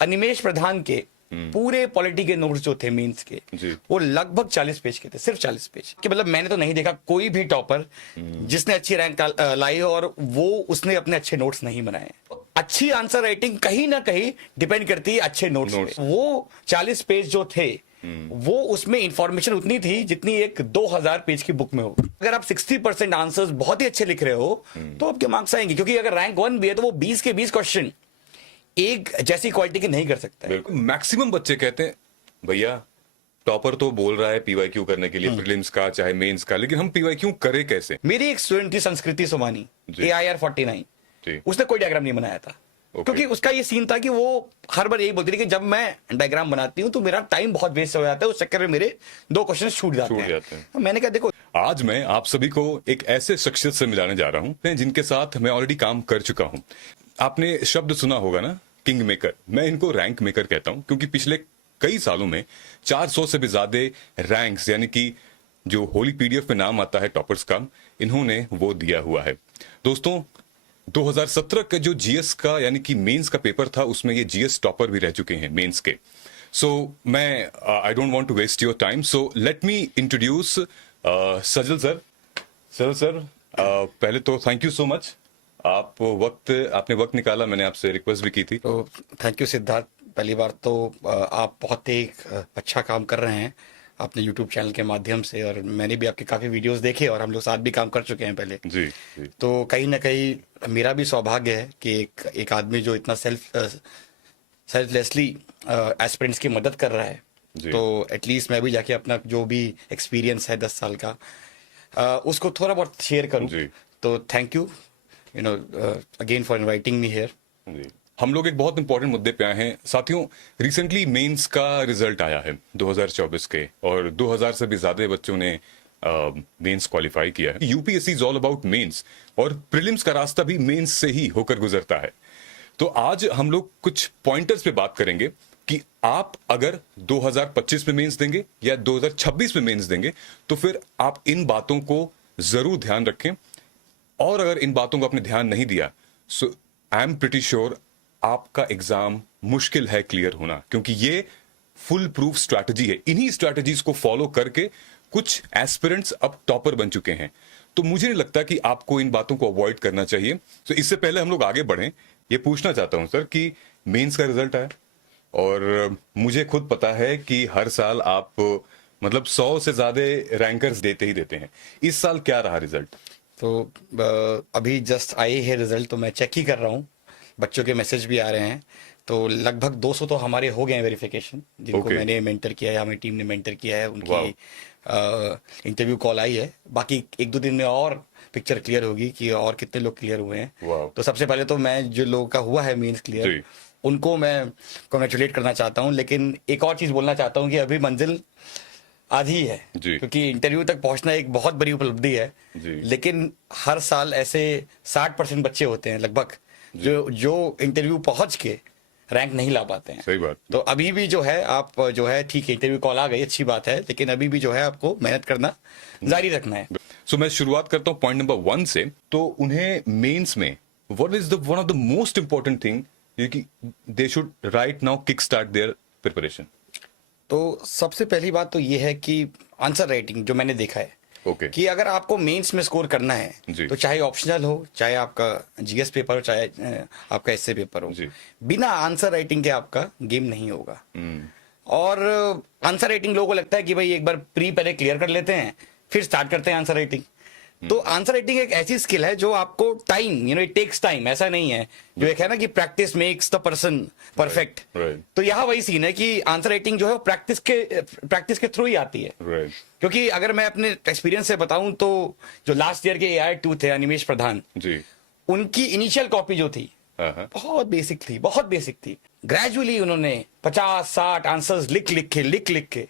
अनिमेश प्रधान के पूरे पॉलिटी के नोट्स जो थे मीन्स के वो लगभग 40 पेज के थे, सिर्फ 40 पेज कि मतलब मैंने तो नहीं देखा कोई भी टॉपर जिसने अच्छी रैंक लाई हो और वो उसने अपने अच्छे नोट्स नहीं बनाए। अच्छी आंसर राइटिंग कहीं ना कहीं डिपेंड करती है अच्छे नोट्स पे। वो 40 पेज जो थे वो उसमें इंफॉर्मेशन उतनी थी जितनी एक 2000 पेज की बुक में हो। अगर आप 60% आंसर्स बहुत ही अच्छे लिख रहे हो तो आपके मार्क्स आएंगे, क्योंकि अगर रैंक 1 भी है तो वो 20 के 20 क्वेश्चन एक जैसी क्वालिटी के नहीं कर सकता है। मैक्सिमम बच्चे कहते हैं भैया टॉपर तो बोल रहा है पीवाईक्यू करने के लिए प्रीलिम्स का चाहे मेंस का, लेकिन हम पीवाईक्यू करें कैसे? मेरी एक स्टूडेंट थी संस्कृति सोमानी, AIR 49, उसने कोई डायग्राम नहीं बनाया था। क्योंकि उसका ये सीन था कि वो हर बार यही बोलती थी कि जब मैं डायग्राम बनाती हूँ तो मेरा टाइम बहुत वेस्ट हो जाता है, उस चक्कर में मेरे 2 क्वेश्चन छूट जाते हैं। मैंने कहा देखो, आज मैं आप सभी को एक ऐसे शख्सियत से मिलाने जा रहा हूँ जिनके साथ मैं ऑलरेडी काम कर चुका हूँ। आपने शब्द सुना होगा ना, किंग मेकर। मैं इनको रैंक मेकर कहता हूँ क्योंकि पिछले कई सालों में 400 से भी ज्यादा रैंक्स, यानी कि जो होली PDF में नाम आता है टॉपर्स का, इन्होंने वो दिया हुआ है। दोस्तों 2017 का जो GS का यानी कि मेंस का पेपर था उसमें ये GS टॉपर भी रह चुके हैं मेंस के। सो मैं I don't want to waste your time, so let me introduce Sajal sir. Sajal sir, पहले तो थैंक यू सो मच, आपने वक्त निकाला, मैंने आपसे रिक्वेस्ट भी की थी। तो थैंक यू सिद्धार्थ। पहली बार तो आप बहुत ही अच्छा काम कर रहे हैं अपने YouTube चैनल के माध्यम से, और मैंने भी आपके काफ़ी वीडियोस देखे और हम लोग साथ भी काम कर चुके हैं पहले। जी। तो कहीं ना कहीं मेरा भी सौभाग्य है कि एक आदमी जो इतना सेल्फलेसली एस्पिरेंट्स की मदद कर रहा है, तो एटलीस्ट मैं भी जाके अपना जो भी एक्सपीरियंस है 10 साल का उसको थोड़ा बहुत शेयर करूं। तो thank you again for inviting me here. हम लोग एक बहुत इंपॉर्टेंट मुद्दे पे आए हैं साथियों। रिसेंटली मेंस का रिजल्ट आया है 2024 के, और 2000 से भी ज्यादा बच्चों ने मेंस क्वालिफाई किया है। UPSC is all about mains, और प्रीलिम्स का रास्ता भी मेंस से ही होकर गुजरता है। तो आज हम लोग कुछ पॉइंटर्स पे बात करेंगे कि आप अगर 2025 में मेंस देंगे या 2026 में मेंस देंगे तो फिर आप इन बातों को जरूर ध्यान रखें, और अगर इन बातों को आपने ध्यान नहीं दिया सो आई एम प्रिटी श्योर आपका एग्जाम मुश्किल है क्लियर होना, क्योंकि ये फुल प्रूफ स्ट्रैटेजी है। इन्हीं स्ट्रैटेजीज को फॉलो करके कुछ एस्पिरेंट्स अब टॉपर बन चुके हैं। तो मुझे नहीं लगता कि आपको इन बातों को अवॉइड करना चाहिए। तो इससे पहले हम लोग आगे बढ़ें, ये पूछना चाहता हूं सर कि मेंस का रिजल्ट आया, और मुझे खुद पता है कि हर साल आप मतलब 100 से ज्यादा रैंकर्स देते ही देते हैं। इस साल क्या रहा रिजल्ट? तो अभी जस्ट आए है रिजल्ट, तो मैं चेक ही कर रहा हूँ, बच्चों के मैसेज भी आ रहे हैं। तो लगभग 200 तो हमारे हो गए हैं वेरिफिकेशन, जिनको मैंने मेंटर किया है, हमारी टीम ने मेंटर किया है, उनकी इंटरव्यू कॉल आई है। बाकी 1-2 दिन में और पिक्चर क्लियर होगी कि और कितने लोग क्लियर हुए हैं। तो सबसे पहले तो मैं जो लोगों का हुआ है मीन्स क्लियर, उनको मैं कॉन्ग्रेचुलेट करना चाहता हूँ। लेकिन एक और चीज बोलना चाहता हूँ कि अभी मंजिल आधी है, क्योंकि इंटरव्यू तक पहुंचना एक बहुत बड़ी उपलब्धि है। लेकिन हर साल ऐसे 60% बच्चे होते हैं लगभग जो इंटरव्यू पहुंच के रैंक नहीं ला पाते हैं। सही बात। तो अभी भी जो है आप जो है, ठीक है इंटरव्यू कॉल आ गई, अच्छी बात है, लेकिन अभी भी जो है आपको मेहनत करना जारी रखना है। सो मैं शुरुआत करता हूं पॉइंट नंबर 1 से। तो उन्हें मेंस में what is the one of the most important thing कि they should right now kick start their preparation? तो सबसे पहली बात तो ये है कि आंसर राइटिंग जो मैंने देखा है कि अगर आपको मेंस में स्कोर करना है तो चाहे ऑप्शनल हो, चाहे आपका GS पेपर हो, चाहे आपका essay पेपर हो, बिना आंसर राइटिंग के आपका गेम नहीं होगा। और आंसर राइटिंग लोगों को लगता है कि भाई एक बार पहले क्लियर कर लेते हैं फिर स्टार्ट करते हैं आंसर राइटिंग। तो आंसर राइटिंग एक ऐसी स्किल है जो आपको टाइम, इट टेक्स टाइम। ऐसा नहीं है जो एक है ना कि practice makes the person perfect. तो यहाँ वही सीन है कि आंसर राइटिंग जो है प्रैक्टिस के थ्रू ही आती है। क्योंकि अगर मैं अपने एक्सपीरियंस से बताऊं तो जो लास्ट ईयर के AIR 2 थे अनिमेश प्रधान जी, उनकी इनिशियल कॉपी जो थी बहुत बेसिक थी। ग्रेजुअली उन्होंने 50-60 आंसर्स लिख के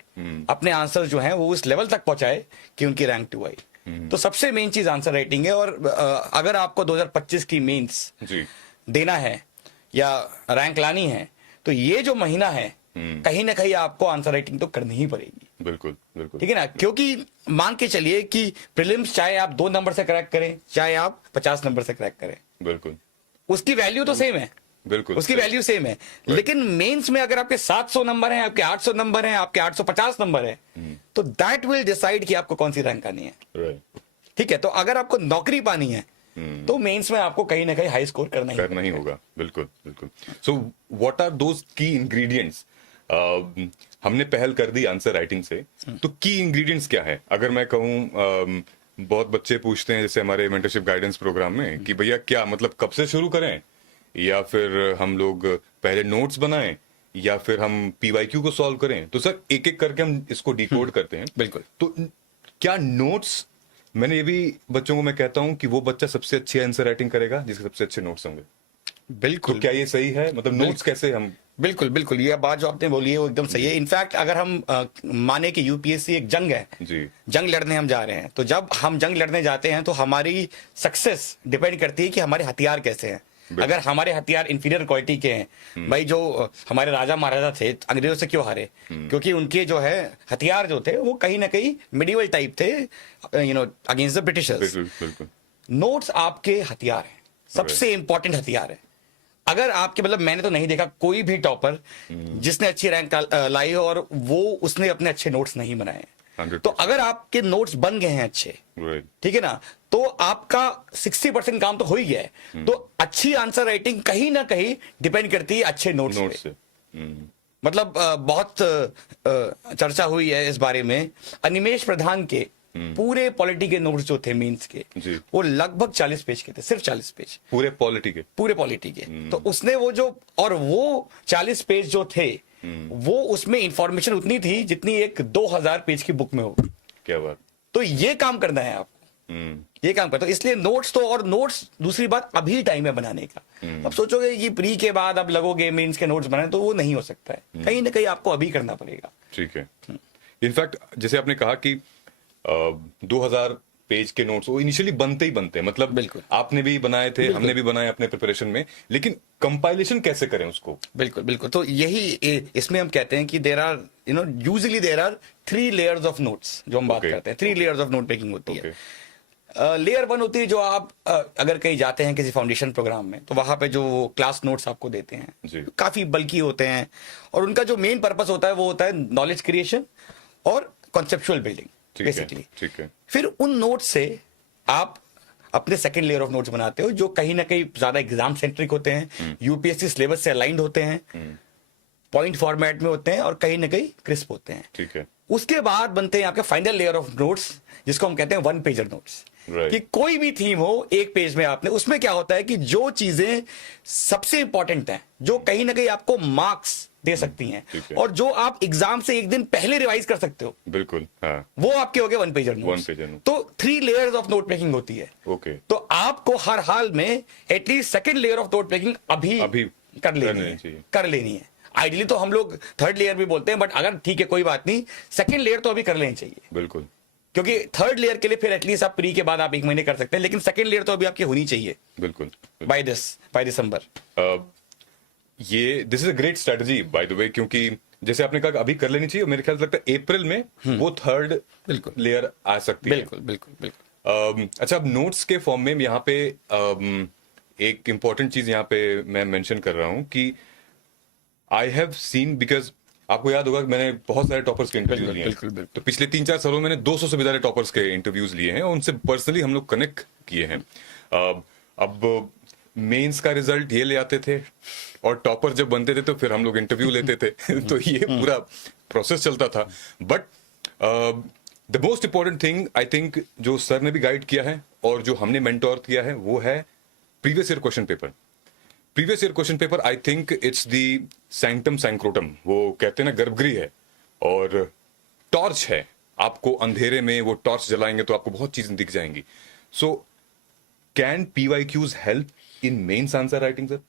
अपने आंसर्स जो हैं वो उस लेवल तक पहुंचाए कि उनकी रैंक 2 आई। तो सबसे मेन चीज आंसर राइटिंग है। और अगर आपको 2025 की मेंस देना है या रैंक लानी है तो ये जो महीना है कहीं ना कहीं आपको आंसर राइटिंग तो करनी ही पड़ेगी। बिल्कुल। ठीक है ना, क्योंकि मान के चलिए कि प्रीलिम्स चाहे आप 2 नंबर से क्रैक करें, चाहे आप 50 नंबर से क्रैक करें, बिल्कुल उसकी वैल्यू तो सेम है। बिल्कुल उसकी वैल्यू सेम है। लेकिन मेंस में अगर आपके 700 नंबर हैं, आपके 800 नंबर हैं, आपके 850 नंबर हैं, तो दैट विल डिसाइड कि आपको कौन सी रैंक आनी है। ठीक है, तो अगर आपको नौकरी पानी है तो मेंस में आपको कहीं ना कहीं हाई स्कोर करना ही होगा। बिल्कुल बिल्कुल। सो व्हाट आर दोज की इंग्रेडिएंट्स? हमने पहल कर दी आंसर राइटिंग से, तो की इंग्रेडिएंट्स क्या है? अगर मैं कहूँ, बहुत बच्चे पूछते हैं जैसे हमारे मेंटरशिप गाइडेंस प्रोग्राम में कि भैया क्या मतलब कब से शुरू करें, या फिर हम लोग पहले नोट्स बनाएं, या फिर हम पीवाईक्यू को सॉल्व करें? तो सर एक एक करके हम इसको डिकोड करते हैं। बिल्कुल। तो क्या नोट्स, मैंने ये भी बच्चों को मैं कहता हूं कि वो बच्चा सबसे अच्छी आंसर राइटिंग करेगा जिसके सबसे अच्छे नोट्स होंगे। बिल्कुल। तो क्या ये सही है? मतलब नोट्स कैसे हम? बिल्कुल बिल्कुल, ये बात जो आपने बोली है वो एकदम सही है। इनफैक्ट अगर हम माने कि यूपीएससी एक जंग है जी, जंग लड़ने हम जा रहे हैं, तो जब हम जंग लड़ने जाते हैं तो हमारी सक्सेस डिपेंड करती है कि हमारे हथियार कैसे हैं। अगर हमारे हथियार इंफीरियर क्वालिटी के हैं, भाई जो हमारे राजा महाराजा थे अंग्रेजों से क्यों हारे? क्योंकि उनके जो है हथियार जो थे वो कहीं ना कहीं मिडिवल टाइप थे, अगेंस्ट द ब्रिटिशर्स। नोट्स आपके हथियार हैं, सबसे इंपॉर्टेंट हथियार है। अगर आपके, मतलब मैंने तो नहीं देखा कोई भी टॉपर जिसने अच्छी रैंक लाई हो और वो उसने अपने अच्छे नोट्स नहीं बनाए। तो अगर आपके नोट्स बन गए हैं अच्छे, ठीक है ना, तो आपका 60% काम तो हो ही गया है। तो अच्छी आंसर राइटिंग कहीं ना कहीं डिपेंड करती है अच्छे नोट्स पे। मतलब बहुत चर्चा हुई है इस बारे में। अनिमेश प्रधान के पूरे पॉलिटी के नोट्स जो थे मीन्स के, वो लगभग 40 पेज के थे, सिर्फ 40 पेज पूरे पॉलिटी के। तो उसने वो जो, और वो 40 पेज जो थे वो उसमें इंफॉर्मेशन उतनी थी जितनी एक 2000 पेज की बुक में हो। क्या बात। तो ये काम करना है आपको, ये काम करता है। इसलिए नोट्स तो, और नोट्स दूसरी बात अभी टाइम है बनाने का। अब सोचोगे कि प्री के बाद अब लगोगे मेंस के नोट्स बनाने, तो वो नहीं हो सकता है। कहीं ना कहीं आपको अभी करना पड़ेगा। ठीक है। इनफैक्ट जैसे आपने कहा कि 2000 पेज के नोट्स वो इनिशियली बनते ही बनते हैं, मतलब बिल्कुल आपने भी बनाए थे, हमने भी बनाए अपने प्रिपरेशन में, लेकिन कंपाइलेशन कैसे करें उसको? बिल्कुल बिल्कुल। तो यही इसमें हम कहते हैं कि there are usually there are 3 layers of notes, जो हम बात करते हैं 3 लेयर्स ऑफ नोट मेकिंग होती है। लेयर 1 होती है जो आप अगर कहीं जाते हैं किसी फाउंडेशन प्रोग्राम में, तो वहां पे जो क्लास नोट्स आपको देते हैं काफी बल्कि होते हैं, और उनका जो मेन पर्पस होता है वो होता है नॉलेज क्रिएशन और कॉन्सेप्चुअल बिल्डिंग बेसिकली। ठीक है। फिर उन नोट्स से आप अपने सेकंड लेयर ऑफ नोट्स बनाते हो, जो कहीं ना कहीं ज्यादा एग्जाम सेंट्रिक होते हैं, यूपीएससी सिलेबस से अलाइंड होते हैं, पॉइंट फॉर्मेट में होते हैं, और कहीं ना कहीं क्रिस्प होते हैं। ठीक है। उसके बाद बनते हैं आपके फाइनल लेयर ऑफ नोट्स, जिसको हम कहते हैं 1 पेजर नोट्स। कि कोई भी थीम हो एक पेज में आपने, उसमें क्या होता है कि जो चीजें सबसे इंपॉर्टेंट हैं, जो कहीं ना कहीं आपको मार्क्स दे सकती हैं, और जो आप एग्जाम से एक दिन पहले रिवाइज कर सकते हो, बिल्कुल, हाँ, वो आपके हो गए 1 पेजर नोट्स। तो 3 लेयर्स ऑफ नोट मेकिंग होती है। ओके। तो आपको हर हाल में at least second layer of note making अभी कर लेनी है। आइडियली तो हम लोग थर्ड लेयर भी बोलते हैं, बट अगर ठीक है कोई बात नहीं, सेकंड लेयर तो अभी कर लेनी चाहिए। बिल्कुल। क्योंकि थर्ड लेयर के लिए फिर एटलीस्ट आप प्री के बाद आप 1 महीने कर सकते हैं, लेकिन सेकंड लेयर तो अभी आपकी होनी चाहिए। बिल्कुल। By December. ये this is a great strategy by the way, क्योंकि जैसे आपने कहा अभी कर लेनी चाहिए, मेरे ख्याल से लगता है अप्रैल में वो थर्ड लेयर आ सकती है। बिल्कुल। अच्छा, अब नोट्स के फॉर्म में यहाँ पे एक इंपॉर्टेंट चीज यहाँ पे मैं मेंशन कर रहा हूँ कि आई हैव सीन, बिकॉज आपको याद होगा कि मैंने बहुत सारे टॉपर्स के इंटरव्यू लिए हैं। तो पिछले 3-4 सालों में मैंने 200 से भी ज्यादा टॉपर्स के इंटरव्यूज लिए हैं, और उनसे पर्सनली हम लोग कनेक्ट किए हैं। अब मेंस का रिजल्ट ये ले आते थे, और टॉपर जब बनते थे तो फिर हम लोग इंटरव्यू लेते थे। तो ये पूरा प्रोसेस चलता था। But the most important thing I think जो सर ने भी गाइड किया है और जो हमने मेंटोर किया है, वो है previous year question paper. Previous year question paper, I think it's the sanctum sanctorum. वो कहते हैं ना, गर्भगृह है और टॉर्च है। आपको अंधेरे में वो टॉर्च जलाएंगे तो आपको बहुत चीजें दिख जाएंगी। So can PYQs help in mains answer writing sir?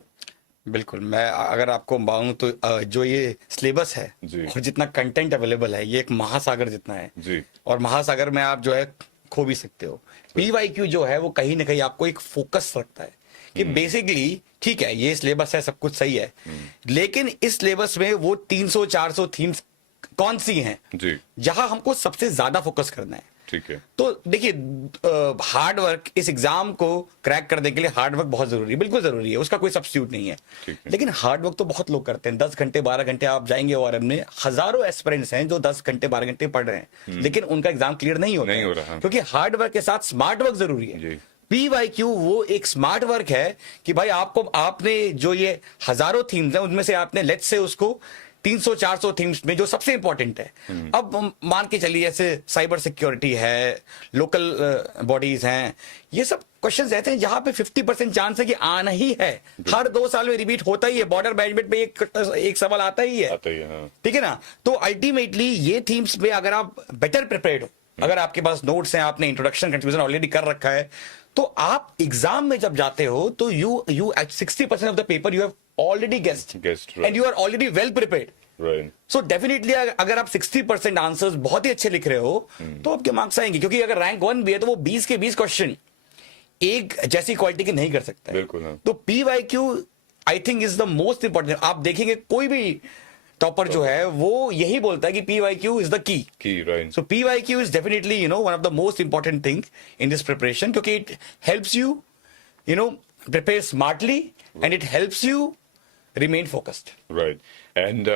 बिल्कुल। मैं अगर आपको मांगूं तो जो ये सिलेबस है और जितना कंटेंट अवेलेबल है, ये एक महासागर जितना है जी। और महासागर में आप जो है खो भी सकते हो। पीवाईक्यू जो है वो कहीं ना कहीं आपको एक फोकस रखता है कि बेसिकली ठीक है ये सिलेबस है, सब कुछ सही है, लेकिन इस सिलेबस में वो 300-400 थीम्स कौन सी हैं जहां हमको सबसे ज्यादा फोकस करना है। ठीक है। तो देखिए, हार्ड वर्क, इस एग्जाम को क्रैक करने के लिए हार्ड वर्क बहुत जरूरी है, बिल्कुल जरूरी है, उसका कोई सब्स्टिट्यूट नहीं है। लेकिन हार्ड वर्क तो बहुत लोग करते हैं, 10 घंटे 12 घंटे आप जाएंगे और में हजारों एस्पिरेंट्स हैं जो 10 घंटे 12 घंटे पढ़ रहे हैं, लेकिन उनका एग्जाम क्लियर नहीं हो रहा, क्योंकि हार्ड वर्क के साथ स्मार्ट वर्क जरूरी है। PYQ वो एक स्मार्ट वर्क है कि भाई आपने जो ये हजारों थीम्स हैं उनमें से आपने लेट्स से उसको 300-400 थीम्स में जो सबसे इंपॉर्टेंट है, अब मान के चलिए जैसे साइबर सिक्योरिटी है, लोकल बॉडीज हैं, ये सब क्वेश्चंस ऐसे हैं जहां पे 50% चांस है कि आना ही है, हर 2 साल में रिपीट होता ही है, बॉर्डर मैनेजमेंट में एक सवाल आता ही है, ठीक है ना। तो अल्टीमेटली ये थीम्स में अगर आप बेटर प्रिपेयर्ड हो, अगर आपके पास नोट्स हैं, आपने इंट्रोडक्शन कंफ्यूजन ऑलरेडी कर रखा है, तो आप एग्जाम में जब जाते हो तो you 60% of the paper you have already guessed and you are already well prepared. So definitely अगर आप 60% आंसर्स बहुत ही अच्छे लिख रहे हो तो आपके मार्क्स आएंगे, क्योंकि अगर रैंक 1 भी है तो वो 20 के 20 क्वेश्चन एक जैसी क्वालिटी के नहीं कर सकता है। तो PYQ I think is the most important. आप देखेंगे कोई भी टॉपर जो है वो यही बोलता है कि PYQ is the key, right. So PYQ is definitely one of the most important thing in this preparation, क्योंकि it helps you prepare smartly and it helps you remain focused. Right. And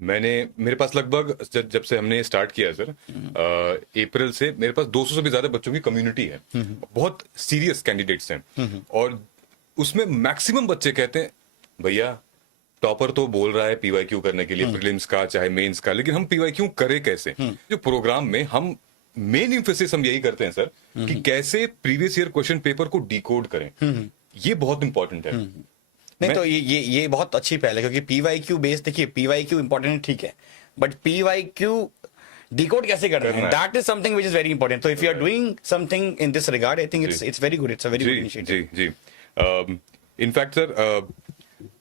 मेरे पास लगभग जब से हमने start किया sir, अप्रैल से मेरे पास 200 से भी ज्यादा बच्चों की कम्युनिटी है, बहुत सीरियस कैंडिडेट्स हैं, और उसमें मैक्सिमम बच्चे कहते हैं भैया टॉपर तो बोल रहा है PYQ करने के लिए, प्रीलिम्स का चाहे मेंस का, लेकिन हम PYQ करें कैसे। जो प्रोग्राम में हम मेन एम्फेसिस हम यही करते हैं सर कि कैसे प्रीवियस ईयर क्वेश्चन पेपर को डिकोड करें, ये बहुत इंपॉर्टेंट है। नहीं तो ये बहुत अच्छी पहल है, क्योंकि PYQ बेस, देखिए PYQ इंपॉर्टेंट ठीक है, बट PYQ डिकोड कैसे करना है, that is something which is very important. तो if you are doing something in this regard, I think it's very good, it's a very good initiative. जी in fact sir,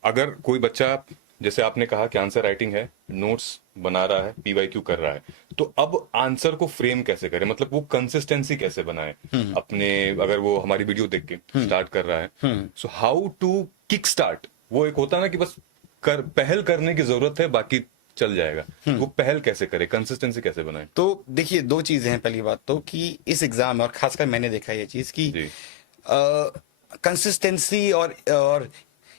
अगर कोई बच्चा, जैसे आपने कहा कि आंसर राइटिंग है, नोट्स बना रहा है, PYQ कर रहा है, तो अब आंसर को फ्रेम कैसे करें, मतलब वो कंसिस्टेंसी कैसे बनाए अपने, अगर वो हमारी वीडियो देख के स्टार्ट कर रहा है, so how to kick start. वो एक होता है ना कि बस पहल करने की जरूरत है, बाकी चल जाएगा, वो पहल कैसे करे, कंसिस्टेंसी कैसे बनाए। तो देखिए 2 चीजें हैं, पहली बात तो कि इस एग्जाम में, और खासकर मैंने देखा ये चीज की कंसिस्टेंसी और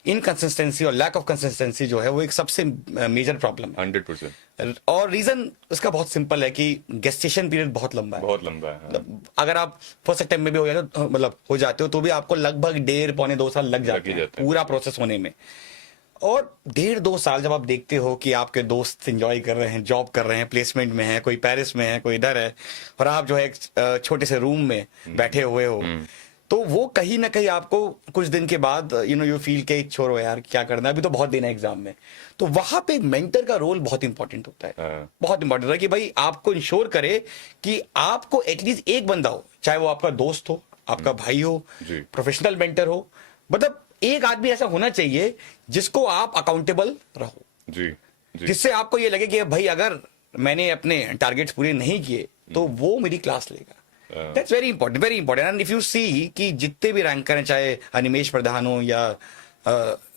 इनकंसिस्टेंसी और लैक ऑफ कंसिस्टेंसी जो है वो एक सबसे मेजर प्रॉब्लम है, 100%। और रीजन उसका बहुत सिंपल है कि गेस्टेशन पीरियड बहुत लंबा है। अगर आप फर्स्ट अटेम्प्ट में भी हो जाए तो मतलब हो जाते हो तो भी आपको लगभग 1.5-2 साल लग जाते हैं पूरा प्रोसेस होने में। और 1.5-2 साल जब आप देखते हो कि आपके दोस्त एंजॉय कर रहे हैं, जॉब कर रहे हैं, प्लेसमेंट में है, कोई पेरिस में है, कोई इधर है, और आप जो है एक छोटे से रूम में बैठे हुए हो, तो वो कहीं ना कहीं आपको कुछ दिन के बाद यू फील के छोड़ो यार क्या करना है, अभी तो बहुत दिन है एग्जाम में। तो वहां पे मेंटर का रोल बहुत इंपॉर्टेंट होता है, बहुत इंपॉर्टेंट है कि भाई आपको इंश्योर करे कि आपको एटलीस्ट एक बंदा हो, चाहे वो आपका दोस्त हो, आपका भाई हो, प्रोफेशनल मेंटर हो, मतलब एक आदमी ऐसा होना चाहिए जिसको आप अकाउंटेबल रहो, जिससे आपको ये लगे कि भाई अगर मैंने अपने टारगेट्स पूरे नहीं किए तो वो मेरी क्लास लेगा। That's very important, very important. And if you see कि जितने भी रैंकर हैं, चाहे अनिमेश प्रधान हो या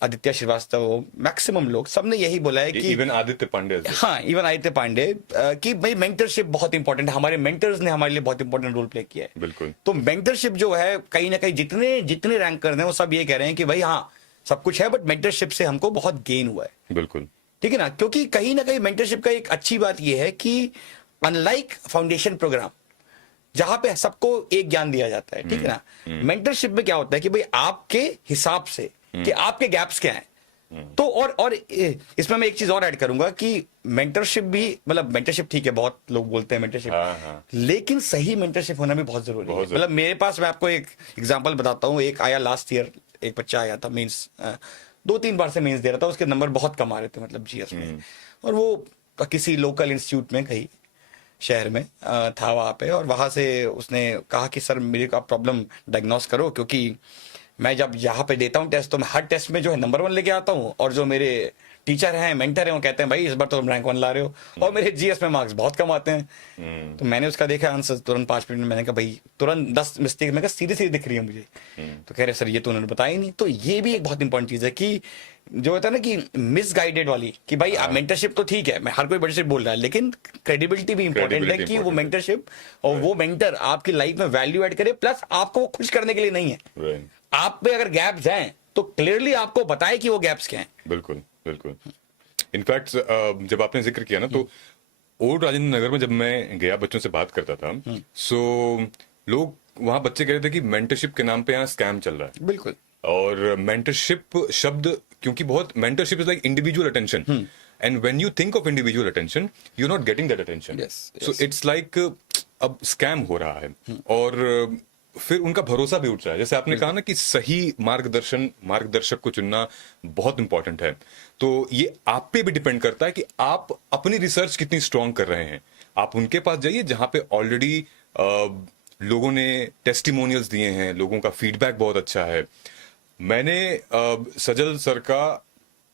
आदित्य श्रीवास्तव हो, मैक्सिमम लोग सबने यही बोला है कि इवन आदित्य पांडे, हाँ इवन आदित्य पांडे, कि भाई मेंटरशिप बहुत इंपॉर्टेंट है, हमारे मेंटर्स ने हमारे लिए बहुत इंपॉर्टेंट रोल प्ले किया है। बिल्कुल। तो मेंटरशिप जो है कहीं ना कहीं जितने रैंकर हैं वो सब ये कह रहे हैं कि भाई हाँ सब कुछ है, बट मेंटरशिप से हमको बहुत गेन हुआ है। बिल्कुल, ठीक है ना, क्योंकि कहीं ना कहीं मेंटरशिप का एक अच्छी बात यह है कि अनलाइक फाउंडेशन प्रोग्राम जहां पे सबको एक ज्ञान दिया जाता है, ठीक है ना, मेंटरशिप में क्या होता है कि भाई आपके हिसाब से कि आपके गैप्स क्या हैं। तो और इसमें मैं एक चीज और ऐड करूंगा कि मेंटरशिप भी, मतलब मेंटरशिप ठीक है, बहुत लोग बोलते हैं मेंटरशिप, लेकिन सही मेंटरशिप होना भी बहुत जरूरी है। मतलब मेरे पास, मैं आपको एक एग्जांपल बताता हूँ, एक आया लास्ट ईयर, एक बच्चा आया था मेंस, 2-3 बार से मेंस दे रहा था, उसके नंबर बहुत कम आ रहे थे मतलब जीएस में, और वो किसी लोकल इंस्टीट्यूट में कहीं शहर में था वहाँ पे, और वहाँ से उसने कहा कि सर मेरे को आप प्रॉब्लम डायग्नोस करो, क्योंकि मैं जब यहाँ पे देता हूँ टेस्ट तो मैं हर टेस्ट में जो है नंबर 1 लेके आता हूँ, और जो मेरे टीचर हैं, मेंटर हैं, वो कहते हैं भाई इस बार तो तुम रैंक 1 ला रहे हो, और मेरे जीएस में मार्क्स बहुत कम आते हैं। तो मैंने उसका देखा आंसर तुरंत 5 मिनट में, मैंने कहा भाई तुरंत 10 मिस्टेक, मैं कहा सीधी सीधी दिख रही है मुझे। तो कह रहे सर ये तो उन्होंने बताया ही नहीं। तो ये भी एक बहुत इंपॉर्टेंट चीज़ है कि जो होता है ना कि मिसगाइडेड वाली कि भाई मेंटरशिप तो ठीक है, मैं हर कोई मेंटरशिप बोल रहा है, लेकिन क्रेडिबिलिटी भी इंपॉर्टेंट है कि वो मेंटरशिप और वो मेंटर आपकी लाइफ में वैल्यू ऐड करे, प्लस आपको वो खुश करने के लिए नहीं है। आप पे अगर गैप्स हैं तो क्लियरली आपको बताए कि वो गैप्स क्या हैं। बिल्कुल बिल्कुल। इनफैक्ट जब आपने जिक्र किया ना, तो ओल्ड राजेंद्र नगर में जब मैं गया बच्चों से बात करता था, सो लोग वहां बच्चे कह रहे थे कि मेंटरशिप के नाम पे यहाँ स्कैम चल रहा है। बिल्कुल। और मेंटरशिप शब्द, क्योंकि बहुत mentorship is like individual attention, and when you think of individual attention you are not getting that attention, so it's like अब स्कैम हो रहा है। और फिर उनका भरोसा भी उठ रहा है। जैसे आपने कहा ना कि सही मार्गदर्शक को चुनना बहुत इंपॉर्टेंट है, तो ये आप पे भी डिपेंड करता है कि आप अपनी रिसर्च कितनी स्ट्रांग कर रहे हैं। आप उनके पास जाइए जहां पे ऑलरेडी लोगों ने टेस्टिमोनियल्स दिए हैं, लोगों का फीडबैक बहुत अच्छा है। मैंने सजल सर का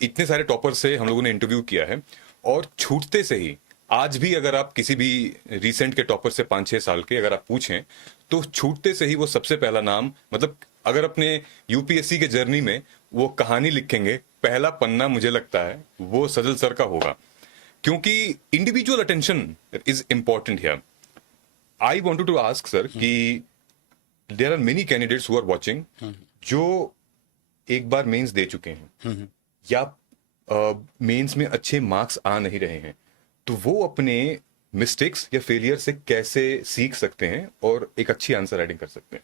इतने सारे टॉपर से हम लोगों ने इंटरव्यू किया है, और छूटते से ही आज भी अगर आप किसी भी रिसेंट के टॉपर से 5-6 साल के अगर आप पूछें, तो छूटते से ही वो सबसे पहला नाम, मतलब अगर अपने यूपीएससी के जर्नी में वो कहानी लिखेंगे, पहला पन्ना मुझे लगता है वो सजल सर का होगा, क्योंकि individual attention is important here. I wanted to ask sir कि there are many candidates who are watching जो एक बार मेंस दे चुके हैं या मेंस में अच्छे मार्क्स आ नहीं रहे हैं, तो वो अपने मिस्टेक्स या फेलियर से कैसे सीख सकते हैं और एक अच्छी आंसर राइटिंग कर सकते हैं।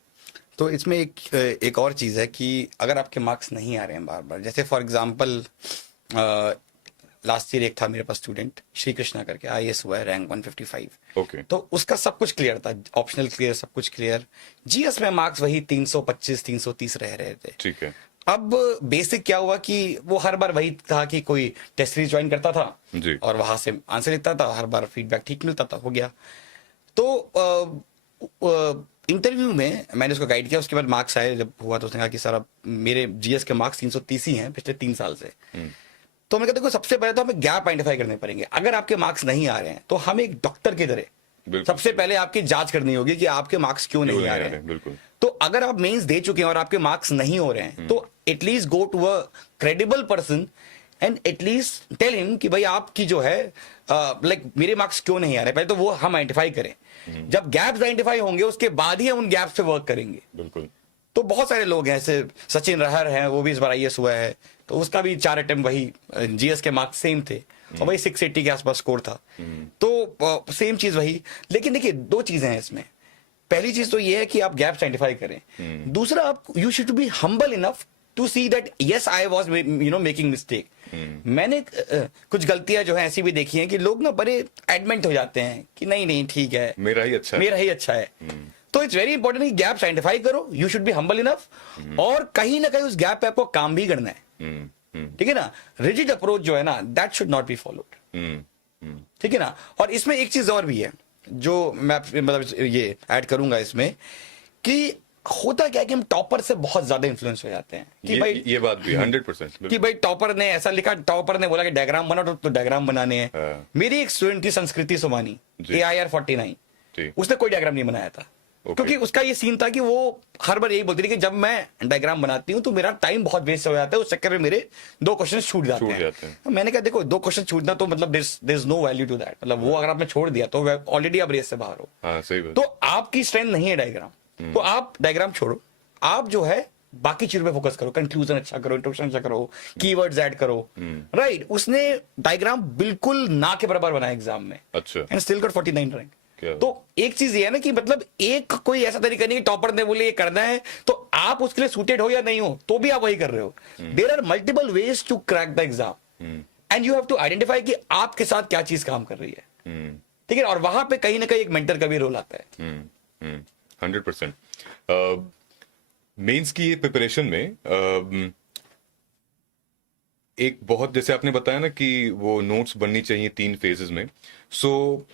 तो इसमें एक और चीज़ है कि अगर आपके मार्क्स नहीं आ रहे हैं बार बार, जैसे फॉर एग्जांपल लास्ट ईयर एक था मेरे पास स्टूडेंट श्री कृष्णा करके, IAS हुआ है, रैंक 155। ओके। तो उसका सब कुछ क्लियर था, ऑप्शनल क्लियर, सब कुछ क्लियर। GS में मार्क्स वही 325 330 रह रहे थे। ठीक है। अब बेसिक क्या हुआ कि वो हर बार वही था कि कोई टेस्ट सीरीज ज्वाइन करता था जी। और वहां से आंसर लिखता था, हर बार फीडबैक ठीक मिलता था, हो गया। तो इंटरव्यू में मैंने उसको गाइड किया, उसके बाद मार्क्स आए जब हुआ तो उसने कहा कि सर अब मेरे GS के मार्क्स 330 ही हैं पिछले 3 साल से। तो मैं कहता हूँ सबसे पहले तो हमें गैप आइडेंटिफाई करने पड़ेंगे। अगर आपके मार्क्स नहीं आ रहे हैं तो हमें एक डॉक्टर की तरह सबसे पहले आपकी जांच करनी होगी कि आपके मार्क्स क्यों नहीं आ रहे हैं। बिल्कुल। तो अगर आप मेंस दे चुके हैं और आपके मार्क्स नहीं हो रहे हैं, तो at least go to a credible person and at least tell him कि भाई आपकी जो है लाइक मेरे मार्क्स क्यों नहीं आ रहे। पहले तो वो हम आइडेंटिफाई करें, जब गैप्स आइडेंटिफाई होंगे उसके बाद ही हम उन गैप्स पे वर्क करेंगे। बिल्कुल। तो बहुत सारे लोग हैं, ऐसे सचिन रहर हैं, वो भी इस बार IAS हुआ है, तो उसका भी 4 अटेम्प्ट वही GS के मार्क्स सेम थे और वही 680 के आसपास स्कोर था। तो सेम चीज वही। लेकिन देखिए 2 चीजें हैं इसमें। पहली चीज तो ये है कि आप गैप्स आइडेंटिफाई करें। दूसरा, आप you should be humble enough to see that yes I was making mistake. मैंने कुछ गलतियां जो है ऐसी भी देखी हैं कि लोग ना बड़े एडमेंट हो जाते हैं कि नहीं नहीं ठीक है, मेरा ही अच्छा है। तो इट्स वेरी इंपॉर्टेंट कि गैप्स आइडेंटिफाई करो, you should be humble enough, और कहीं ना कहीं उस गैप पे आपको काम भी करना है। ठीक है ना। रिजिड अप्रोच जो है ना, that should not be followed. ठीक है ना। और इसमें एक चीज और भी है जो मैं मतलब ये ऐड करूंगा इसमें, कि होता क्या है कि हम टॉपर से बहुत ज्यादा इन्फ्लुएंस हो जाते हैं कि भाई ये बात भी 100% कि भाई टॉपर ने ऐसा लिखा, टॉपर ने बोला कि डायग्राम बनाओ, तो डायग्राम बनाने हैं। मेरी एक स्टूडेंट थी संस्कृति सोमानी, AIR 49, उसने कोई डायग्राम नहीं बनाया था। क्योंकि उसका ये सीन था कि वो हर बार यही बोलती थी कि जब मैं डायग्राम बनाती हूँ तो मेरा टाइम बहुत वेस्ट हो जाता है, उस चक्कर में मेरे 2 क्वेश्चन छूट जाते हैं। मैंने कहा देखो 2 क्वेश्चन छूटना तो मतलब there is no value to that, मतलब वो अगर आपने छोड़ दिया तो ऑलरेडी आप रेस से बाहर हो। सही बात। तो आपकी स्ट्रेंथ नहीं है डायग्राम, तो आप डायग्राम छोड़ो, आप जो है बाकी चीजों पे फोकस करो, कंक्लूजन अच्छा करो, इंट्रोडक्शन अच्छा करो, कीवर्ड्स ऐड करो। राइट। उसने डायग्राम बिल्कुल ना के बराबर बनाया एग्जाम में, अच्छा, एंड स्टिल गॉट 49 रैंक। तो एक चीज ये है ना कि मतलब एक कोई ऐसा तरीका नहीं कि टॉपर ने बोले ये करना है तो आप उसके लिए सूटेड हो या नहीं हो तो भी आप वही कर रहे हो। There are multiple ways to crack the exam and you have to identify कि आपके साथ क्या चीज काम कर रही है। ठीक है। और वहां पे कहीं ना कहीं एक मेंटर का भी रोल आता है। 100%। मेंस की प्रिपरेशन में एक बहुत, जैसे आपने बताया ना कि वो नोट्स बननी चाहिए 3 फेजेस में, सो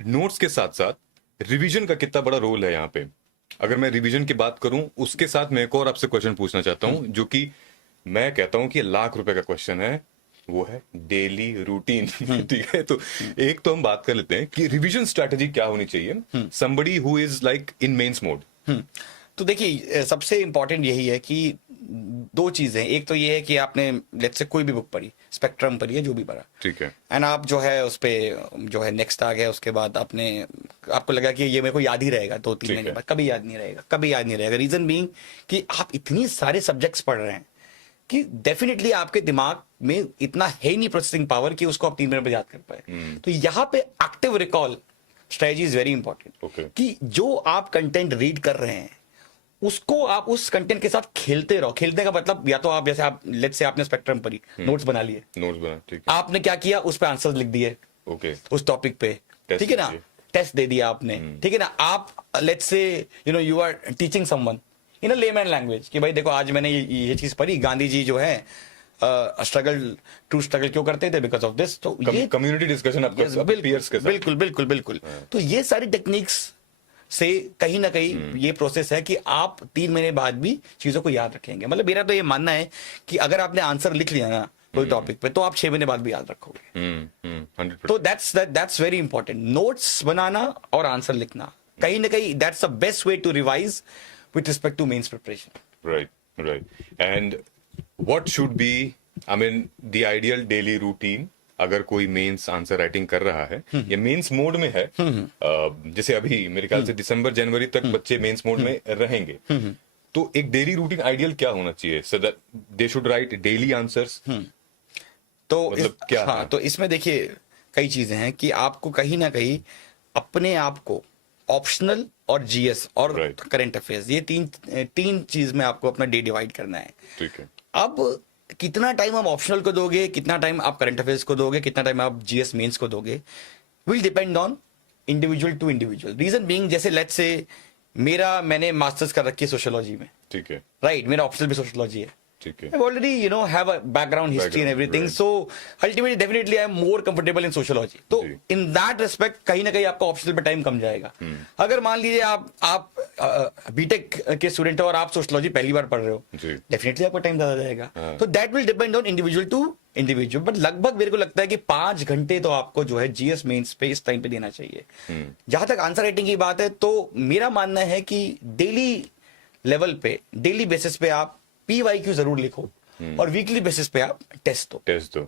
नोट्स के साथ साथ रिवीजन का कितना बड़ा रोल है यहाँ पे। अगर मैं रिवीजन की बात करूं, उसके साथ मैं एक और आपसे क्वेश्चन पूछना चाहता हूं, जो कि मैं कहता हूं कि लाख रुपए का क्वेश्चन है, वो है डेली रूटीन। ठीक है। तो एक तो हम बात कर लेते हैं कि रिवीजन स्ट्रेटजी क्या होनी चाहिए somebody who is like in mains mode. तो देखिए सबसे इंपॉर्टेंट यही है कि दो चीजें, एक तो ये है कि आपने लेट्स से कोई भी बुक पढ़ी, स्पेक्ट्रम पढ़ी है, जो भी पढ़ा, ठीक है, एंड आप जो है उस पे जो है नेक्स्ट आ गया, उसके बाद आपको लगा कि ये मेरे को याद ही रहेगा 2-3 महीने बाद, कभी याद नहीं रहेगा, कभी याद नहीं रहेगा। रीजन बीइंग कि आप इतनी सारे सब्जेक्ट्स पढ़ रहे हैं कि डेफिनेटली आपके दिमाग में इतना है ही नहीं प्रोसेसिंग पावर कि उसको आप 3 मिनट में याद कर पाए। तो यहाँ पे active recall strategy is very important, कि जो आप कंटेंट रीड कर रहे हैं उसको आप उस कंटेंट के साथ खेलते रहो। खेलने का मतलब या तो आप जैसे आप लेट्स से आपने स्पेक्ट्रम पढ़ी, नोट्स बना लिए, ठीक है, आपने क्या किया, उस पे आंसर्स लिख दिए, उस टॉपिक पे, ठीक है ना, टेस्ट दे दिया आपने, ठीक है ना। आप let's say you are teaching someone in a layman language कि भाई देखो आज मैंने ये चीज पढ़ी, गांधी जी जो है स्ट्रगल क्यों करते थे, बिकॉज ऑफ दिस। तो ये कम्युनिटी डिस्कशन आपका पीयर्स के साथ, बिल्कुल। तो ये सारी टेक्निक्स से कहीं ना कहीं ये प्रोसेस है कि आप 3 महीने बाद भी चीजों को याद रखेंगे। मतलब मेरा तो ये मानना है कि अगर आपने आंसर लिख लिया ना कोई टॉपिक पे, तो आप 6 महीने बाद भी याद रखोगे। 100%। तो दैट्स वेरी इंपॉर्टेंट। नोट्स बनाना और आंसर लिखना कहीं ना कहीं that's the best way to revise with respect to mains preparation. Right. And what should be, I mean, the ideal daily routine अगर कोई मेंस आंसर राइटिंग कर रहा है या मेंस मोड में है, जैसे अभी मेरे ख्याल से दिसंबर जनवरी तक बच्चे मेंस मोड में रहेंगे, तो एक डेली रूटीन आइडियल क्या होना चाहिए, so that they should right daily answers? तो मतलब क्या हाँ, है? तो इसमें देखिए कई चीजें हैं कि आपको कहीं ना कहीं अपने आप को ऑप्शनल और जीएस और करंट अफेयर्स, ये तीन चीज में आपको अपना डे डिवाइड करना है। ठीक है। अब कितना टाइम आप ऑप्शनल को दोगे, कितना टाइम आप करंट अफेयर्स को दोगे, कितना टाइम आप जीएस मेंस को दोगे, will depend on individual to individual. Reason being जैसे लेट्स से मैंने मास्टर्स कर रखी है सोशियोलॉजी में, ठीक है, राइट, मेरा ऑप्शनल भी सोशियोलॉजी है, ठीक है, I've already have a background history and everything, right. so ultimately definitely I am more comfortable in sociology. तो in that respect कहीं ना कहीं आपका ऑप्शनल पे टाइम कम जाएगा। अगर मान लीजिए आप बीटेक के स्टूडेंट हो और आप सोशियोलॉजी पहली बार पढ़ रहे हो, डेफिनेटली आपका टाइम ज्यादा जाएगा। तो that will depend on individual to individual, but लगभग मेरे को लगता है कि 5 घंटे तो आपको जो है जीएस मेंस पे इस टाइम पे देना चाहिए। जहां तक आंसर राइटिंग की बात है, तो मेरा मानना है कि डेली लेवल पे, डेली बेसिस पे आप PYQ जरूर लिखो और वीकली बेसिस पे आप टेस्ट दो।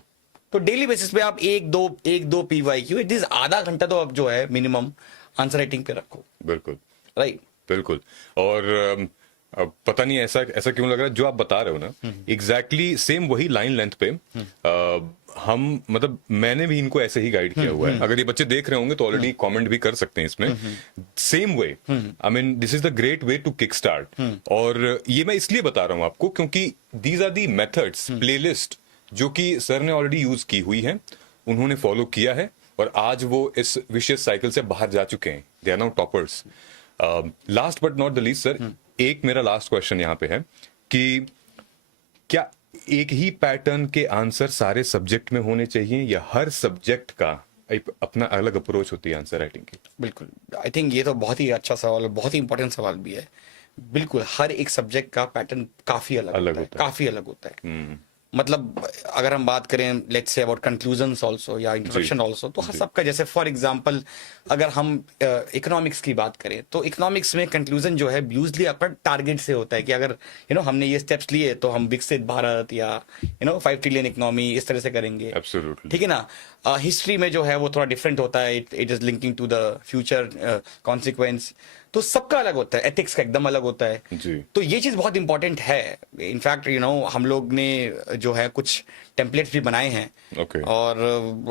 तो डेली बेसिस पे आप एक दो PYQ, एटलीस्ट आधा घंटा तो आप जो है मिनिमम आंसर राइटिंग पे रखो। बिल्कुल, राइट, बिल्कुल। और अब पता नहीं ऐसा क्यों लग रहा है, जो आप बता रहे हो ना, एग्जैक्टली सेम वही लाइन लेंथ पे हम, मतलब मैंने भी इनको ऐसे ही गाइड किया हुआ है। अगर ये बच्चे देख रहे होंगे तो ऑलरेडी कमेंट भी कर सकते हैं इसमें। Same way, I mean this is the great way to kick start. और ये मैं इसलिए बता रहा हूं आपको क्योंकि these are the methods, playlist जो कि सर ने ऑलरेडी यूज की हुई है, उन्होंने फॉलो किया है और आज वो इस विशियस साइकिल से बाहर जा चुके हैं। They are now toppers. Last but not the least sir, एक मेरा लास्ट क्वेश्चन यहाँ पे है कि क्या एक ही पैटर्न के आंसर सारे सब्जेक्ट में होने चाहिए या हर सब्जेक्ट का अपना अलग अप्रोच होती है आंसर राइटिंग की? बिल्कुल, आई थिंक ये तो बहुत ही अच्छा सवाल है, बहुत ही इंपॉर्टेंट सवाल भी है। बिल्कुल, हर एक सब्जेक्ट का पैटर्न काफी अलग होता है, काफी अलग होता है। मतलब अगर हम बात करें let's say about conclusions also या इंट्रोडक्शन आल्सो, तो सबका जैसे फॉर एग्जांपल अगर हम इकोनॉमिक्स की बात करें, तो इकोनॉमिक्स में कंक्लूजन जो है यूजली आपका टारगेट से होता है कि अगर हमने ये स्टेप्स लिए तो हम विकसित भारत या 5 ट्रिलियन इकोनॉमी इस तरह से करेंगे। Absolutely. ठीक है ना। हिस्ट्री में जो है वो थोड़ा डिफरेंट होता है, it is linking to the future consequence, तो सबका अलग होता है। एथिक्स का एकदम अलग होता है जी। तो ये चीज बहुत इंपॉर्टेंट है। इनफैक्ट हम लोग ने जो है कुछ टेम्पलेट्स भी बनाए हैं, Okay. और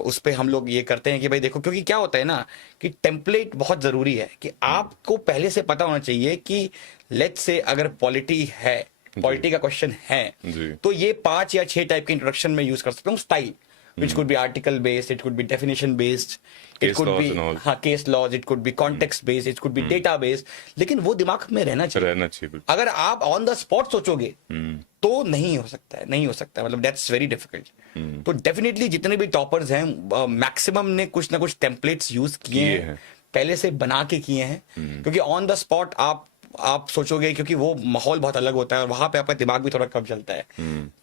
उस पे हम लोग ये करते हैं कि भाई देखो, क्योंकि क्या होता है ना कि टेम्पलेट बहुत जरूरी है कि आपको पहले से पता होना चाहिए कि लेट्स से अगर पॉलिटी का क्वेश्चन है तो ये 5 या 6 टाइप के इंट्रोडक्शन में यूज कर सकता हूँ। Style which could be article based, it could be definition based, it could be case laws, it could be context based, it could be data based, लेकिन वो दिमाग में रहना चाहिए। अगर आप ऑन द स्पॉट सोचोगे तो नहीं हो सकता है, मतलब दैट्स वेरी डिफिकल्ट। तो डेफिनेटली जितने भी टॉपर्स हैं मैक्सिमम ने कुछ ना कुछ टेम्पलेट्स यूज किए हैं, पहले से बना के किए हैं, क्योंकि ऑन द स्पॉट आप सोचोगे, क्योंकि वो माहौल बहुत अलग होता है और वहां पे आपका दिमाग भी थोड़ा कम चलता है।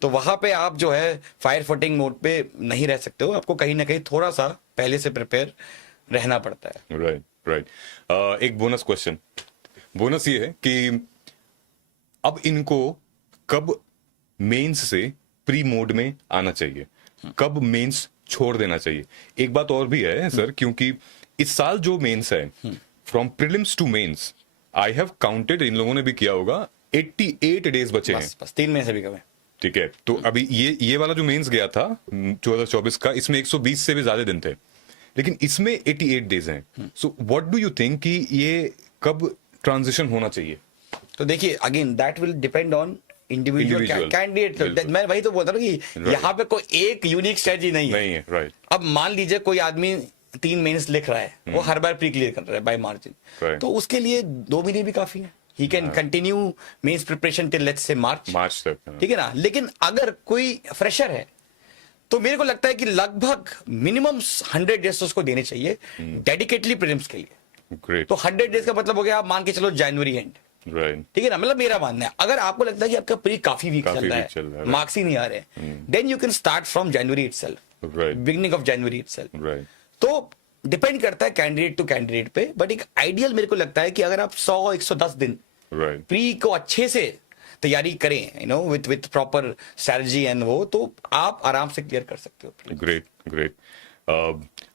तो वहां पे आप जो है फायर फुटिंग मोड पे नहीं रह सकते हो, आपको कहीं ना कहीं थोड़ा सा पहले से प्रिपेयर रहना पड़ता है। राइट। एक बोनस क्वेश्चन, बोनस ये है कि अब इनको कब मेंस से प्री मोड में आना चाहिए, कब मेंस छोड़ देना चाहिए? एक बात और भी है सर, क्योंकि इस साल जो मेंस है from prelims to mains, I have counted, इन लोगों ने भी किया होगा, 88 डेज बचे हैं। बस 3 महीने से भी कम है। ठीक है, तो अभी ये वाला जो मेंस गया था 2024 का, इसमें 120 से भी ज्यादा दिन थे, लेकिन इसमें 88 डेज हैं। So what do you think कि ये कब ट्रांजिशन होना चाहिए? तो देखिए, again that will depend on individual candidate. मैं वही तो बोलता हूँ कि यहाँ पे कोई एक यूनिक स्ट्रेटजी नहीं है। राइट। अब मान लीजिए कोई आदमी 3 महीने लिख रहा है, वो हर बार प्री क्लियर कर रहा है बाय मार्जिन, तो उसके लिए 2 महीने भी काफी है। He can continue mains preparation till let's say March तक, ठीक है ना। लेकिन अगर कोई फ्रेशर है तो मेरे को लगता है कि लगभग मिनिमम 100 डेज उसको देने चाहिए डेडिकेटली प्रीलिम्स के लिए। ग्रेट। तो 100 डेज का मतलब हो गया, आप मान के चलो जनवरी एंड, ठीक है ना। मतलब मेरा मानना है, अगर आपको लगता है कि आपका प्री काफी वीक चल रहा है, मार्क्स ही नहीं आ रहे, then you can start from January itself, beginning of January itself. तो डिपेंड करता है कैंडिडेट टू कैंडिडेट पे, बट एक आइडियल मेरे को लगता है कि अगर आप 100-110 दिन प्री को अच्छे से तैयारी करें, you know, with proper strategy and वो, तो आप आराम से क्लियर कर सकते हो। ग्रेट।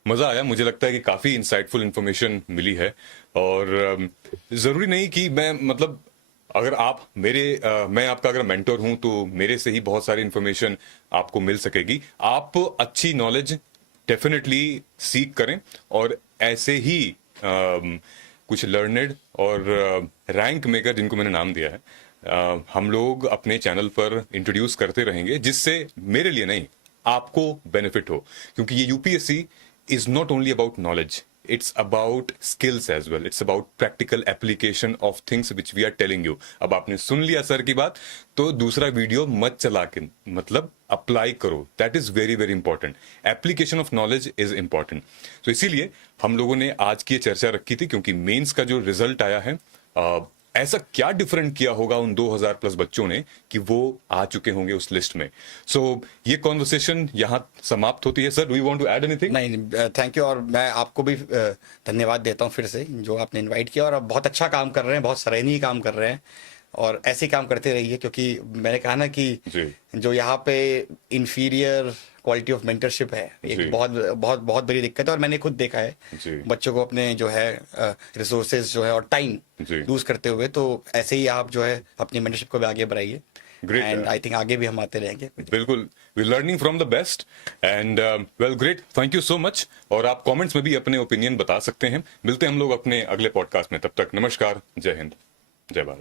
मजा आया, मुझे लगता है कि काफी इंसाइटफुल इंफॉर्मेशन मिली है, और जरूरी नहीं कि मैं, मतलब अगर आप मैं आपका अगर मेंटर हूं तो मेरे से ही बहुत सारी इंफॉर्मेशन आपको मिल सकेगी। आप अच्छी नॉलेज डेफिनेटली सीख करें, और ऐसे ही कुछ लर्नेड और रैंक मेकर, जिनको मैंने नाम दिया है, हम लोग अपने चैनल पर इंट्रोड्यूस करते रहेंगे, जिससे मेरे लिए नहीं, आपको बेनिफिट हो। क्योंकि ये UPSC is not only about knowledge, it's about skills as well, it's about practical application of things which we are telling you। अब आपने सुन लिया सर की बात, तो दूसरा वीडियो मत चला के, मतलब अप्लाई करो, that is very very important. Application of knowledge is important. तो इसीलिए हम लोगों ने आज की चर्चा रखी थी, क्योंकि मेंस का जो रिजल्ट आया है, ऐसा क्या डिफरेंट किया होगा उन 2000 प्लस बच्चों ने कि वो आ चुके होंगे उस लिस्ट में। सो ये कॉन्वर्सेशन यहाँ समाप्त होती है। Sir, do you want to add anything? नहीं, थैंक यू, और मैं आपको भी धन्यवाद देता हूँ फिर से, जो आपने इनवाइट किया, और आप बहुत अच्छा काम कर रहे हैं, बहुत सराहनीय काम कर रहे हैं, और ऐसे ही काम करते रहिए। क्योंकि मैंने कहा ना कि जो यहाँ पे इंफीरियर क्वालिटी ऑफ मेंटरशिप है, एक बहुत बहुत बहुत बड़ी दिक्कत है, और मैंने खुद देखा है बच्चों को अपने जो है रिसोर्सेज जो है और टाइम लूज करते हुए। तो ऐसे ही आप जो है अपनी मेंटरशिप को भी आगे बढ़ाइए, एंड आई थिंक आगे भी हम आते रहेंगे। बिल्कुल, we learning from the best, and well, great, thank you so much. और आप कमेंट्स में भी अपने ओपिनियन बता सकते हैं। मिलते हैं हम लोग अपने अगले पॉडकास्ट में, तब तक नमस्कार, जय हिंद, जय भारत।